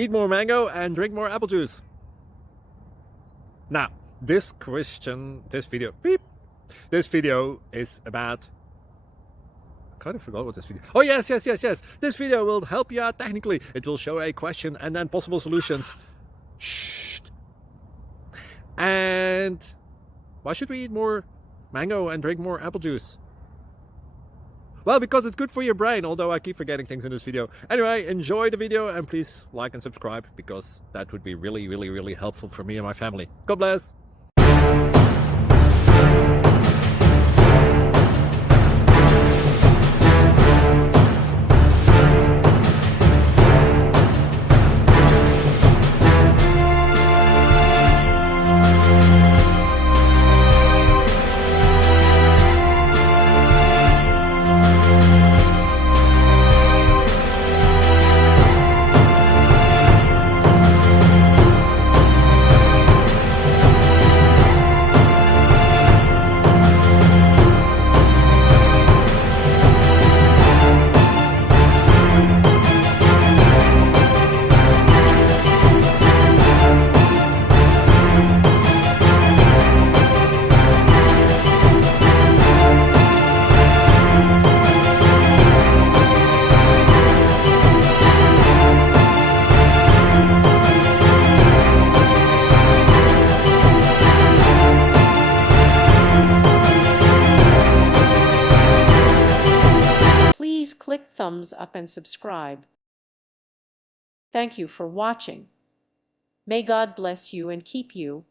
Eat more mango and drink more apple juice. Now, this video is about, I kind of forgot what this video. Oh, yes. This video will help you out technically. It will show a question and then possible solutions. Shh. And why should we eat more mango and drink more apple juice? Well, because it's good for your brain, although I keep forgetting things in this video. Anyway, enjoy the video and please like and subscribe, because that would be really helpful for me and my family. God bless. Please click thumbs up and subscribe. Thank you for watching. May God bless you and keep you.